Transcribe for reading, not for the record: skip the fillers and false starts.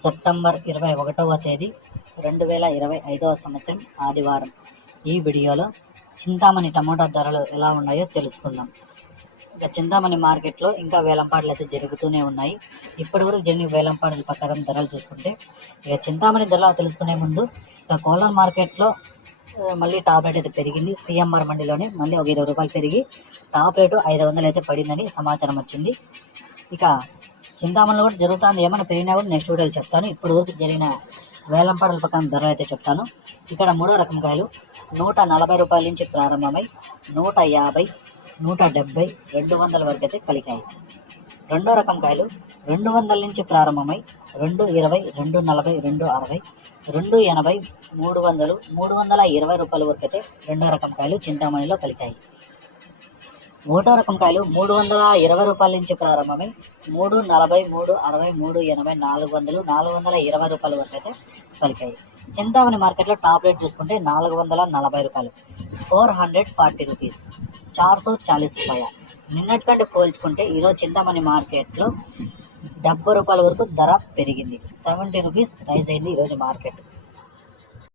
September 21వ తేదీ 2025వ సంవత్సరం ఆదివారం. ఈ వీడియోలో చింతామణి టమోటా ధరలు ఎలా ఉన్నాయో తెలుసుకుందాం. ఇక చింతామణి మార్కెట్లో ఇంకా వేలంపాట్లు అయితే జరుగుతూనే ఉన్నాయి. ఇప్పటివరకు జరిగిన వేలంపాట్ల ప్రకారం ధరలు చూసుకుంటే ఇక చింతామణి ధరలు తెలుసుకునే ముందు ఇక కోలార్ మార్కెట్లో మళ్ళీ టాప్ రేట్ అయితే పెరిగింది. సిఎంఆర్ మండిలోనే మళ్ళీ ఒక 20 రూపాయలు పెరిగి టాప్ రేటు 500 అయితే పడిందని సమాచారం వచ్చింది. ఇక చింతామణిలో కూడా జరుగుతుంది. ఏమైనా పెరిగినా కూడా నెక్స్ట్ వీడియోలో చెప్తాను. ఇప్పుడు వరకు జరిగిన వేలంపాటల ప్రకారం ధరలు అయితే చెప్తాను. ఇక్కడ మూడో రకం కాయలు 140 రూపాయల నుంచి ప్రారంభమై 150, 170, 200 వరకు అయితే పలికాయి. రెండో రకం కాయలు 200 నుంచి ప్రారంభమై 220, 240, 260, 280, 300, 320 రూపాయల వరకు అయితే రెండో రకం కాయలు చింతామణిలో పలికాయి. ఒకటో రకం కాయలు 320 రూపాయల నుంచి ప్రారంభమై 340, 360, 380, 400, 420 రూపాయల వరకు అయితే పలికాయి. చింతామణి మార్కెట్లో టాప్ రేట్ చూసుకుంటే 440 రూపాయలు, 440 రూపీస్, 440 రూపాయ. నిన్నటికంటే పోల్చుకుంటే ఈరోజు చింతామణి మార్కెట్లో 70 రూపాయల వరకు ధర పెరిగింది. 70 రూపీస్ రైజ్ అయింది ఈరోజు మార్కెట్.